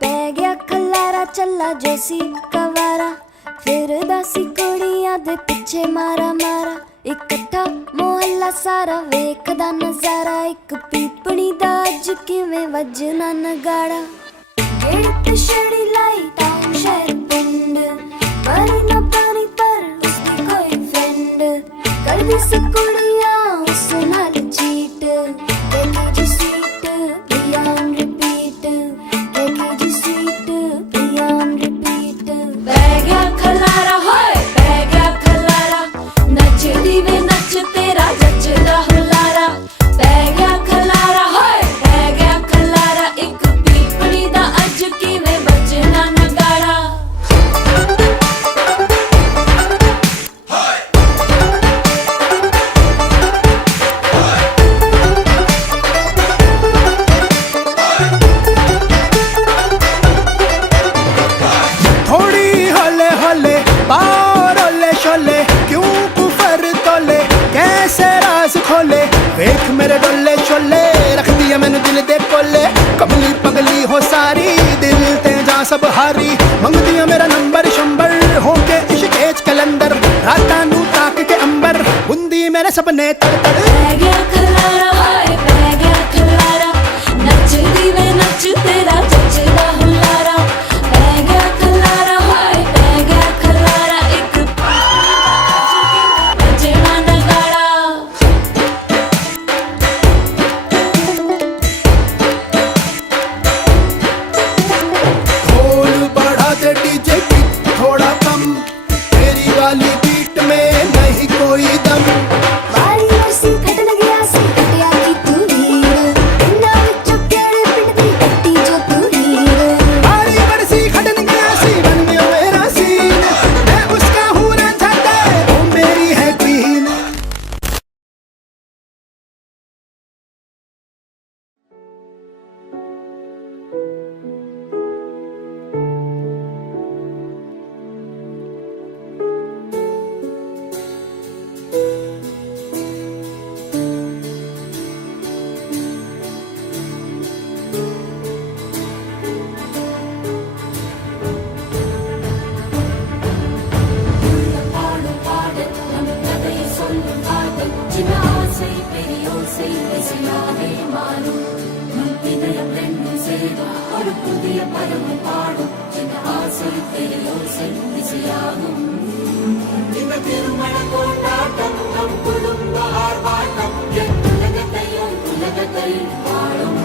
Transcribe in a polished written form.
पै गया खलारा चला जो सी कवारा फिर दासी कुड़ियां दे पिछे मारा मारा इकट्ठा मोहल्ला सारा वेखदा नजारा एक पीपणी दा अज किवें वजना नगाड़ा गेड़ छड़ी लाई टाउन शहर पिंड पर न पानी पर उसकी कोई फ्रेंड कर दी सी कुड़ियां उस नाल चीट देखी जी स्वीट बियॉन्ड रिपीट देखी जी स्वीट बियॉन्ड रिपीट पै गया खलारा होए पै गया खलारा नचदी वे नच तेरा जचदा हुलारा पै गया खलारा होए पै गया खलारा एक पीपणी दा अज किवें बजना नगाड़ा थोड़ी हौले हौले बार ओले शोले क्यों कुफर तोले कैसे राज खोले वेख मेरे डोले शोले रख दिया मैंने दिल दे कोले कमली पगली हो सारी दिल ते जा सब हारी मंगदिया मेरा नंबर शंबर होके इश्क कलंदर रातां नू ताक के अंबर बुंदी मेरे सपने तड़ तड़ पै गया खलारा हाय पै गया खलारा नचदी वे नच तेरा जचदा हुलारा पै गया खलारा हाय पै गया खलारा एक बजना नगाड़ा ढोल बढ़ा दे डीजे की थोड़ा कम तेरी वाली बीट में नहीं कोई दम वारी वरसी खटन गया सी कटिया की तू हीर इन्ना विचों केड़े पिंड दी कट्टी जो तू हीर बारी बरसी खटन गया सी बन गया मेरा सीन मैं उसका हूँ ना छाता वो मेरी है क्वीन பாடும் பாடல் நம் கதையை சொல்லும் காதல் சின்ன ஆசை பெரிய ஓசை இசையாவே மாறும் நம் இதயம் ரெண்டும் சேரும் ஒரு புதிய பருவம் பாடும் சின்ன ஆசை பெரிய ஓசை இசையாகும் இந்த திருமண கொண்டாட்டம் நம் குடும்ப ஆர்ப்பாட்டம் என் உலகத்தையும் வாழும்